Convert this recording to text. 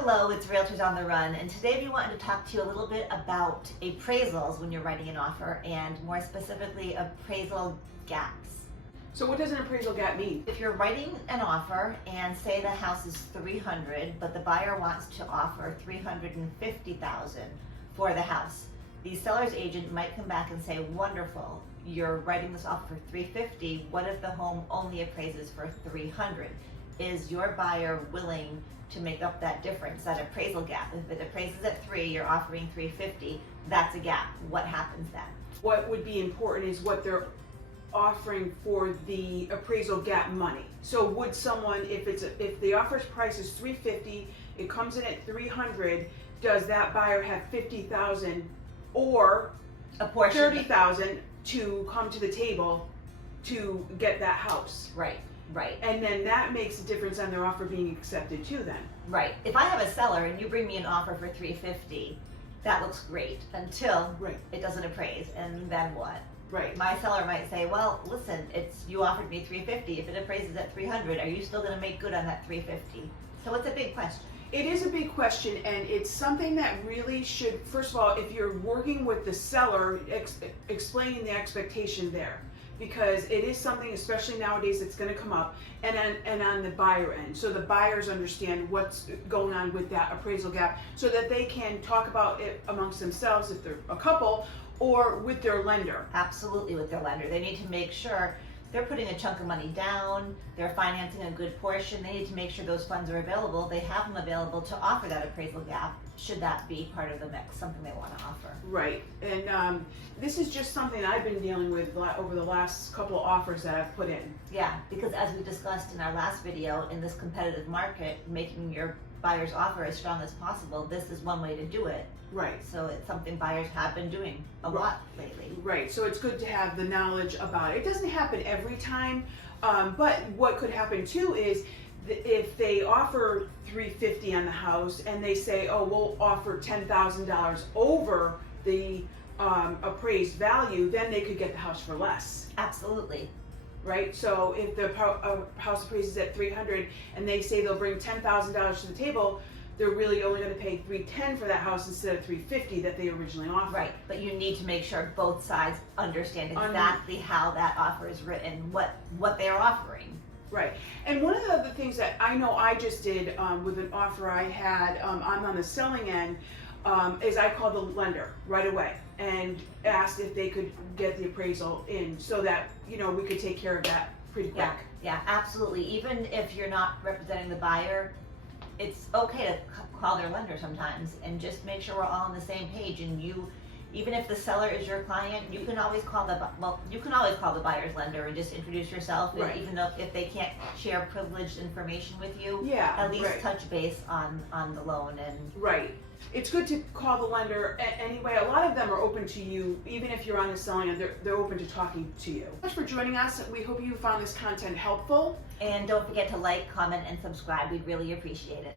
Hello, it's Realtors on the Run, and today we wanted to talk to you a little bit about appraisals when you're writing an offer, and more specifically appraisal gaps. So what does an appraisal gap mean? If you're writing an offer and say the house is $300,000, but the buyer wants to offer $350,000 for the house, the seller's agent might come back and say, wonderful, you're writing this offer for $350,000, what if the home only appraises for $300,000? Is your buyer willing to make up that difference, that appraisal gap? If it appraises at $3,000, you're offering $350,000, that's a gap. What happens then? What would be important is what they're offering for the appraisal gap money. So would someone, if the offer's price is $350,000, it comes in at $300,000, does that buyer have $50,000 or A portion. $30,000 to come to the table to get that house? Right. Right. And then that makes a difference on their offer being accepted too then. Right. If I have a seller and you bring me an offer for $350,000, that looks great until it doesn't appraise, and then what? Right. My seller might say, well, listen, you offered me $350,000. If it appraises at $300,000, are you still going to make good on that $350,000? So it's a big question. It is a big question, and it's something that really should, first of all, if you're working with the seller, explaining the expectation there. Because it is something, especially nowadays, that's going to come up, and on the buyer end. So the buyers understand what's going on with that appraisal gap, so that they can talk about it amongst themselves if they're a couple, or with their lender. Absolutely, with their lender. They need to make sure they're putting a chunk of money down, they're financing a good portion, they need to make sure those funds are available, they have them available to offer that appraisal gap, should that be part of the mix, something they want to offer. Right, and this is just something I've been dealing with over the last couple of offers that I've put in. Yeah, because as we discussed in our last video, in this competitive market, making your buyer's offer as strong as possible, this is one way to do it. Right. So it's something buyers have been doing a lot lately. Right, so it's good to have the knowledge about it. It doesn't happen every time, but what could happen too is if they offer $350,000 on the house and they say, oh, we'll offer $10,000 over the appraised value, then they could get the house for less. Absolutely. Right, so if the house appraises at $300,000 and they say they'll bring $10,000 to the table, they're really only going to pay $310,000 for that house instead of $350,000 that they originally offered. Right, but you need to make sure both sides understand exactly how that offer is written, what they're offering. Right, and one of the other things that I know I just did with an offer I had, I'm on the selling end, is I called the lender right away and asked if they could get the appraisal in so that, we could take care of that pretty quick. Yeah, absolutely. Even if you're not representing the buyer, it's okay to call their lender sometimes and just make sure we're all on the same page. And even if the seller is your client, you can always call the buyer's lender and just introduce yourself. Right. And even though if they can't share privileged information with you, at least touch base on the loan. And right. It's good to call the lender anyway. A lot of them are open to you, even if you're on the selling end, they're open to talking to you. Thanks for joining us. We hope you found this content helpful. And don't forget to like, comment, and subscribe. We'd really appreciate it.